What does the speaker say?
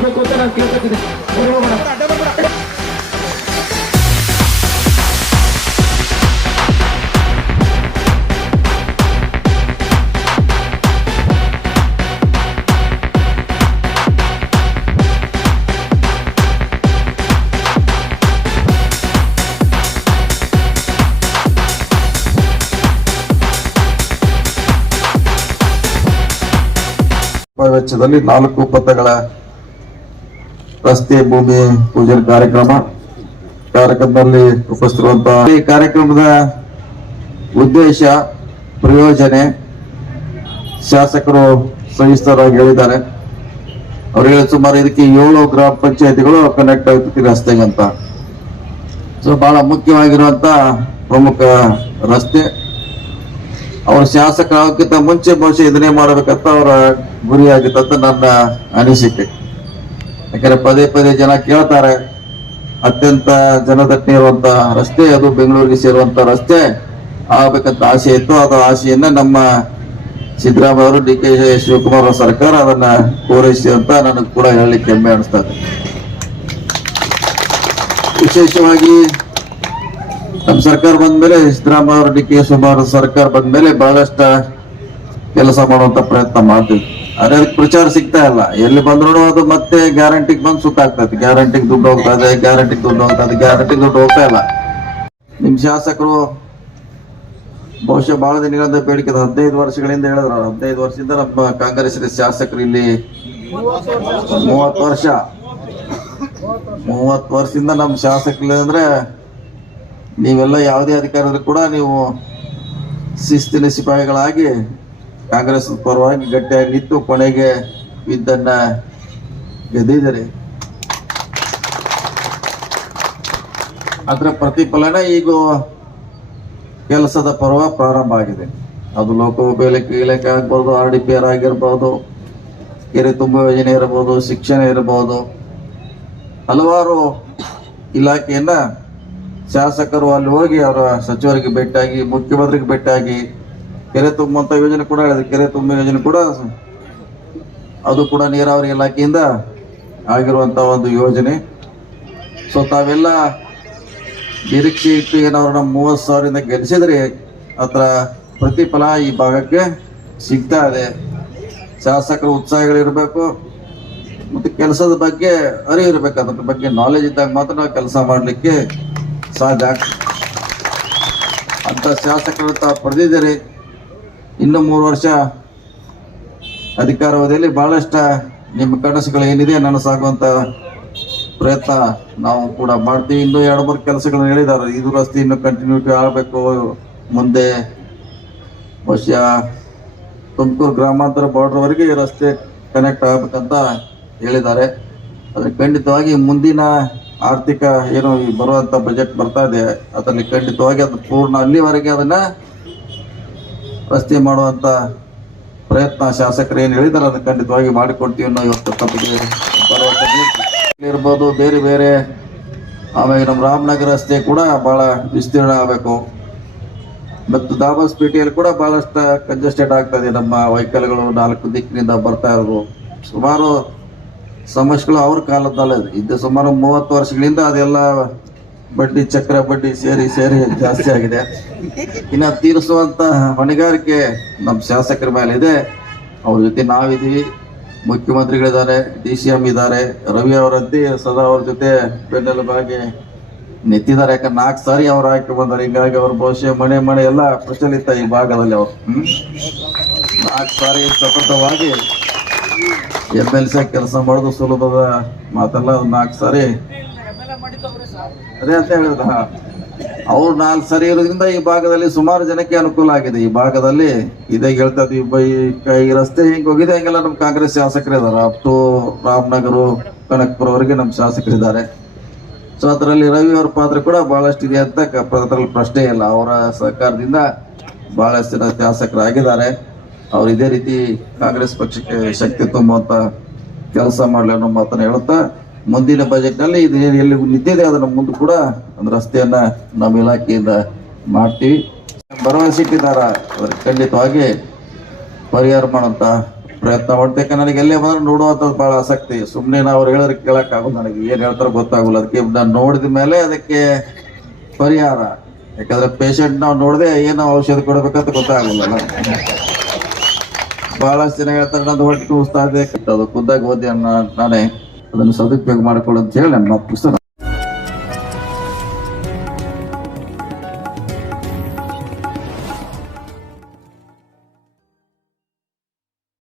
ಆಗಬೇಕು ಅಂತ ನಾನು. ರೂಪಾಯಿ ವೆಚ್ಚದಲ್ಲಿ ನಾಲ್ಕು ಪಥಗಳ ರಸ್ತೆ ಭೂಮಿ ಪೂಜೆ ಕಾರ್ಯಕ್ರಮ. ಕಾರ್ಯಕ್ರಮದಲ್ಲಿ ಉಪಸ್ಥಿರುವಂತಹ ಈ ಕಾರ್ಯಕ್ರಮದ ಉದ್ದೇಶ, ಪ್ರಯೋಜನೆ ಶಾಸಕರು ಸವಿಸ್ತರವಾಗಿ ಹೇಳಿದ್ದಾರೆ. ಅವ್ರು ಹೇಳಿ ಸುಮಾರು ಇದಕ್ಕೆ ಏಳು ಗ್ರಾಮ ಪಂಚಾಯತಿಗಳು ಕನೆಕ್ಟ್ ಆಗ್ತದೆ ರಸ್ತೆಗೆ ಅಂತ. ಸೊ ಬಹಳ ಮುಖ್ಯವಾಗಿರುವಂತ ಪ್ರಮುಖ ರಸ್ತೆ. ಅವ್ರ ಶಾಸಕರಾಗಕ್ಕಿಂತ ಮುಂಚೆ ಬಹುಶಃ ಇದನ್ನೇ ಮಾಡಬೇಕಂತ ಅವರ ಗುರಿಯಾಗಿತ್ತಂತ ನನ್ನ ಅನಿಸಿಕೆ. ಯಾಕಂದ್ರೆ ಪದೇ ಪದೇ ಜನ ಕೇಳ್ತಾರೆ. ಅತ್ಯಂತ ಜನದಟ್ಟಣೆ ಇರುವಂತ ರಸ್ತೆ ಅದು, ಬೆಂಗಳೂರಿಗೆ ಸೇರುವಂತ ರಸ್ತೆ. ಆಗಬೇಕಂತ ಆಸೆ ಇತ್ತು. ಅದು ಆಸೆಯನ್ನ ನಮ್ಮ ಸಿದ್ದರಾಮಯ್ಯ ಡಿ ಕೆ ಶಿವಕುಮಾರ್ ಸರ್ಕಾರ ಅದನ್ನ ಪೂರೈಸಿ ಅಂತ ನನಗೆ ಕೂಡ ಹೇಳಲಿಕ್ಕೆ ಹೆಮ್ಮೆ ಅನಿಸ್ತದೆ ವಿಶೇಷವಾಗಿ ನಮ್ಮ ಸರ್ಕಾರ ಬಂದ್ಮೇಲೆ ಸಿದ್ದರಾಮಯ್ಯ ಡಿ ಕೆ ಶಿವಕುಮಾರ್ ಸರ್ಕಾರ ಬಂದ್ಮೇಲೆ ಬಹಳಷ್ಟ ಕೆಲಸ ಮಾಡುವಂತ ಪ್ರಯತ್ನ ಮಾಡ್ತೀವಿ. ಅದೇ ಅದಕ್ಕೆ ಪ್ರಚಾರ ಸಿಗ್ತಾ ಇಲ್ಲ. ಎಲ್ಲಿ ಬಂದ್ರು ಅದು ಮತ್ತೆ ಗ್ಯಾರಂಟಿಗೆ ಬಂದು ಸುತ್ತಾಗ್ತದೆ. ಗ್ಯಾರಂಟಿಗೆ ದುಡ್ಡು ಹೋಗ್ತಾ ಇದೆ ಗ್ಯಾರಂಟಿಗೆ ದುಡ್ಡು ಹೋಗ್ತಾ ಇದೆ ಗ್ಯಾರಂಟಿಗೆ ದುಡ್ಡು ಹೋಗ್ತಾ ಇಲ್ಲ. ನಿಮ್ ಶಾಸಕರು ಬಹುಶಃ ಬಹಳ ದಿನಗಳಿಂದ ಬೇಡಿಕೆ. ಹದಿನೈದು ವರ್ಷಗಳಿಂದ ಹೇಳಿದ್ರು. ಹದಿನೈದು ವರ್ಷದಿಂದ ನಮ್ಮ ಕಾಂಗ್ರೆಸ್ ಶಾಸಕರು ಇಲ್ಲಿ ಮೂವತ್ತು ವರ್ಷ. ಮೂವತ್ತು ವರ್ಷದಿಂದ ನಮ್ಮ ಶಾಸಕರು ಅಂದ್ರೆ ನೀವೆಲ್ಲ ಯಾವುದೇ ಅಧಿಕಾರದಲ್ಲಿ ಕೂಡ ನೀವು ಶಿಸ್ತಿನ ಸಿಪಾಯಿಗಳಾಗಿ ಕಾಂಗ್ರೆಸ್ ಪರವಾಗಿ ಗಟ್ಟಿಯಾಗಿ ನಿಂತು ಕೊನೆಗೆ ಇದನ್ನ ಗೆದ್ದಿದ್ದಾರೆ. ಅದರ ಪ್ರತಿಫಲನ ಈಗ ಕೆಲಸದ ಪರ್ವ ಪ್ರಾರಂಭ ಆಗಿದೆ. ಅದು ಲೋಕೋಪಯೋಗಿ ಇಲಾಖೆ ಆಗ್ಬೋದು, ಆರ್ ಡಿ ಪಿ ಆರ್ ಆಗಿರ್ಬೋದು, ಕೆರೆ ತುಂಬ ಯೋಜನೆ ಇರಬಹುದು ಶಿಕ್ಷಣ ಇರಬಹುದು ಹಲವಾರು ಇಲಾಖೆಯನ್ನ ಶಾಸಕರು ಅಲ್ಲಿ ಹೋಗಿ ಅವರ ಸಚಿವರಿಗೆ ಭೇಟಿಯಾಗಿ, ಮುಖ್ಯಮಂತ್ರಿಗೆ ಭೇಟಿಯಾಗಿ ಕೆರೆ ತುಂಬುವಂತ ಯೋಜನೆ ಕೂಡ ಹೇಳಿದೆ ಕೆರೆ ತುಂಬ ಯೋಜನೆ ಕೂಡ ಅದು ಕೂಡ ನೀರಾವರಿ ಇಲಾಖೆಯಿಂದ ಆಗಿರುವಂತ ಒಂದು ಯೋಜನೆ. ಸೊ ತಾವೆಲ್ಲ ನಿರೀಕ್ಷೆ ಇಟ್ಟು ನಮ್ಮ ಮೂವತ್ತು ಸಾವಿರದಿಂದ ಗೆಲ್ಲಿಸಿದ್ರೆ ಅದರ ಪ್ರತಿಫಲ ಈ ಭಾಗಕ್ಕೆ ಸಿಗ್ತಾ ಇದೆ. ಶಾಸಕರ ಉತ್ಸಾಹಗಳಿರಬೇಕು ಮತ್ತು ಕೆಲಸದ ಬಗ್ಗೆ ಅರಿವಿರಬೇಕು ಅದ್ರ ಬಗ್ಗೆ ನಾಲೆಜ್ ಇದ್ದಾಗ ಮಾತ್ರ ನಾವು ಕೆಲಸ ಮಾಡಲಿಕ್ಕೆ ಸಾಧ್ಯ ಅಂತ ಶಾಸಕರು ತಾವು ಪಡೆದಿದ್ದೀರಿ ಇನ್ನು ಮೂರು ವರ್ಷ ಅಧಿಕಾರಾವಧಿಯಲ್ಲಿ ಬಹಳಷ್ಟು ನಿಮ್ಮ ಕನಸುಗಳು ಏನಿದೆ ನನಸಾಗುವಂತ ಪ್ರಯತ್ನ ನಾವು ಕೂಡ ಮಾಡ್ತೀವಿ. ಇನ್ನೂ ಎರಡು, ಮೂರು ಕೆಲಸಗಳನ್ನ ಹೇಳಿದ್ದಾರೆ. ಇದು ರಸ್ತೆ ಇನ್ನು ಕಂಟಿನ್ಯೂಟಿ ಆಗಬೇಕು. ಮುಂದೆ ಬಹುಶಃ ತುಮಕೂರು ಗ್ರಾಮಾಂತರ ಬಾರ್ಡರ್ವರೆಗೆ ಈ ರಸ್ತೆ ಕನೆಕ್ಟ್ ಆಗಬೇಕಂತ ಹೇಳಿದ್ದಾರೆ. ಅದಕ್ಕೆ ಖಂಡಿತವಾಗಿ ಮುಂದಿನ ಆರ್ಥಿಕ ಏನು ಬರುವಂಥ ಬಜೆಟ್ ಬರ್ತಾ ಇದೆ. ಅದರಲ್ಲಿ ಖಂಡಿತವಾಗಿ ಅದು ಪೂರ್ಣ ಅಲ್ಲಿವರೆಗೆ ಅದನ್ನ ರಸ್ತೆ ಮಾಡುವಂತ ಪ್ರಯತ್ನ ಶಾಸಕರು ಏನು ಹೇಳಿದಾರೆ ಅದನ್ನು ಖಂಡಿತವಾಗಿ ಮಾಡಿಕೊಡ್ತೀವಿ ಅನ್ನೋ ಇವತ್ತು. ಇರ್ಬೋದು ಬೇರೆ ಬೇರೆ, ಆಮೇಲೆ ನಮ್ಮ ರಾಮನಗರ ರಸ್ತೆ ಕೂಡ ಬಹಳ ವಿಸ್ತೀರ್ಣ ಆಗಬೇಕು ಮತ್ತು ದಾಬಸ್ಪೇಟೆಯಲ್ಲಿ ಕೂಡ ಬಹಳಷ್ಟು ಕಂಜೆಸ್ಟೆಡ್ ಆಗ್ತದೆ ನಮ್ಮ ವೆಹಿಕಲ್ಗಳು ನಾಲ್ಕು ದಿಕ್ಕಿನಿಂದ ಬರ್ತಾ ಇರೋದು ಸುಮಾರು ಸಮಸ್ಯೆಗಳು ಅವ್ರ ಕಾಲದಲ್ಲೇ ಇದೆ. ಇದು ಸುಮಾರು ಮೂವತ್ತು ವರ್ಷಗಳಿಂದ ಅದೆಲ್ಲ ಬಡ್ಡಿ ಚಕ್ರ ಬಡ್ಡಿ ಸೇರಿ ಸೇರಿ ಜಾಸ್ತಿ ಆಗಿದೆ. ಇನ್ನು ತೀರಿಸುವಂತ ಹೊಣೆಗಾರಿಕೆ ನಮ್ಮ ಶಾಸಕರ ಮೇಲೆ ಇದೆ ಅವ್ರ ಜೊತೆ ನಾವಿದೀವಿ ಮುಖ್ಯಮಂತ್ರಿಗಳಿದ್ದಾರೆ, ಡಿ ಸಿ ಎಂ ಇದ್ದಾರೆ. ರವಿ ಅವರಂತೆ ಸದಾ ಅವ್ರ ಜೊತೆ ಬೆನ್ನೆಲುಬಾಗಿ ನಿಂತಿದ್ದಾರೆ. ಯಾಕಂದ್ರೆ ನಾಲ್ಕು ಸಾರಿ ಅವ್ರು ಹಾಕಿ ಬಂದಾರೆ. ಹಿಂಗಾಗಿ ಅವ್ರ ಬಹುಶಃ ಮನೆ ಮನೆ ಎಲ್ಲ ಪ್ರಚಲಿತ ಈ ಭಾಗದಲ್ಲಿ ಅವ್ರು. ನಾಲ್ಕು ಸಾರಿ ಸತತವಾಗಿ ಎಂ ಎಲ್ ಸಿ ಕೆಲಸ ಮಾಡೋದು ಸುಲಭದ ಮಾತಲ್ಲ. ನಾಲ್ಕು ಸಾರಿ ಅದೇ ಅಂತ ಹೇಳಿದ್ರ ಅವ್ರು ನಾಲ್ಕು ಸರಿ ಇರೋದ್ರಿಂದ ಈ ಭಾಗದಲ್ಲಿ ಸುಮಾರು ಜನಕ್ಕೆ ಅನುಕೂಲ ಆಗಿದೆ. ಈ ಭಾಗದಲ್ಲಿ ಇದೇ ಹೇಳ್ತಾ ಈ ರಸ್ತೆ ಹಿಂಗೆ ಹೋಗಿದೆ ಹಂಗೆಲ್ಲ ನಮ್ಮ ಕಾಂಗ್ರೆಸ್ ಶಾಸಕರು ಇದ್ದಾರೆ ಅಪ್ ಟು ರಾಮನಗರ, ಕನಕಪುರವರೆಗೆ ನಮ್ಮ ಶಾಸಕರಿದ್ದಾರೆ ಸೊ ಅದರಲ್ಲಿ ರವಿ ಅವ್ರ ಪಾತ್ರ ಕೂಡ ಬಹಳಷ್ಟು ಇದೆ ಅಂತ ಅದರಲ್ಲಿ ಪ್ರಶ್ನೆ ಇಲ್ಲ. ಅವರ ಸಹಕಾರದಿಂದ ಬಹಳಷ್ಟು ಜನ ಶಾಸಕರಾಗಿದ್ದಾರೆ. ಅವ್ರು ಇದೇ ರೀತಿ ಕಾಂಗ್ರೆಸ್ ಪಕ್ಷಕ್ಕೆ ಶಕ್ತಿ ತುಂಬುವಂತ ಕೆಲಸ ಮಾಡಲಿ ಅನ್ನೋ ಮಾತನ್ನು ಹೇಳುತ್ತಾ ಮುಂದಿನ ಬಜೆಟ್ನಲ್ಲಿ ಇದು ಎಲ್ಲಿ ನಿಂತಿದೆ ಅದನ್ನು ಮುಂದೆ ಕೂಡ ಒಂದು ರಸ್ತೆಯನ್ನ ನಮ್ಮ ಇಲಾಖೆಯಿಂದ ಮಾಡ್ತೀವಿ. ಭರವಸೆ ಇಟ್ಟಿದ್ದಾರೆ ಖಂಡಿತವಾಗಿ ಪರಿಹಾರ ಮಾಡುವಂತ ಪ್ರಯತ್ನ ಮಾಡ್ತೇನೆ ನನಗೆ ಎಲ್ಲೇ ಬಂದ್ರೆ ನೋಡುವಂಥದ್ದು ಬಹಳ ಆಸಕ್ತಿ. ಸುಮ್ಮನೆ ನಾವು ಅವ್ರು ಹೇಳಿದ್ರೆ ಕೇಳೋಕ್ಕಾಗೋದು ನನಗೆ ಏನು ಹೇಳ್ತಾರೋ ಗೊತ್ತಾಗಲ್ಲ. ಅದಕ್ಕೆ ನಾನು ನೋಡಿದ ಮೇಲೆ ಅದಕ್ಕೆ ಪರಿಹಾರ. ಯಾಕಂದ್ರೆ ಪೇಷಂಟ್ ನಾವು ನೋಡಿದೆ ಏನು ಔಷಧ ಕೊಡಬೇಕಂತ ಗೊತ್ತಾಗಲ್ಲ. ಬಹಳಷ್ಟು ಜನ ಹೇಳ್ತಾರೆ, ನಂದು ಹೊಟ್ಟೆ ಉಸ್ತಾ ಇದೆ. ಅದು ಖುದ್ದಾಗಿ ಓದಿ ನಾನೇ. ಅದನ್ನು ಸದುಪಯೋಗ ಮಾಡಿಕೊಳ್ಳು ಅಂತ ಹೇಳಿ ನಮ್ಮ ಪುಸ್ತಕ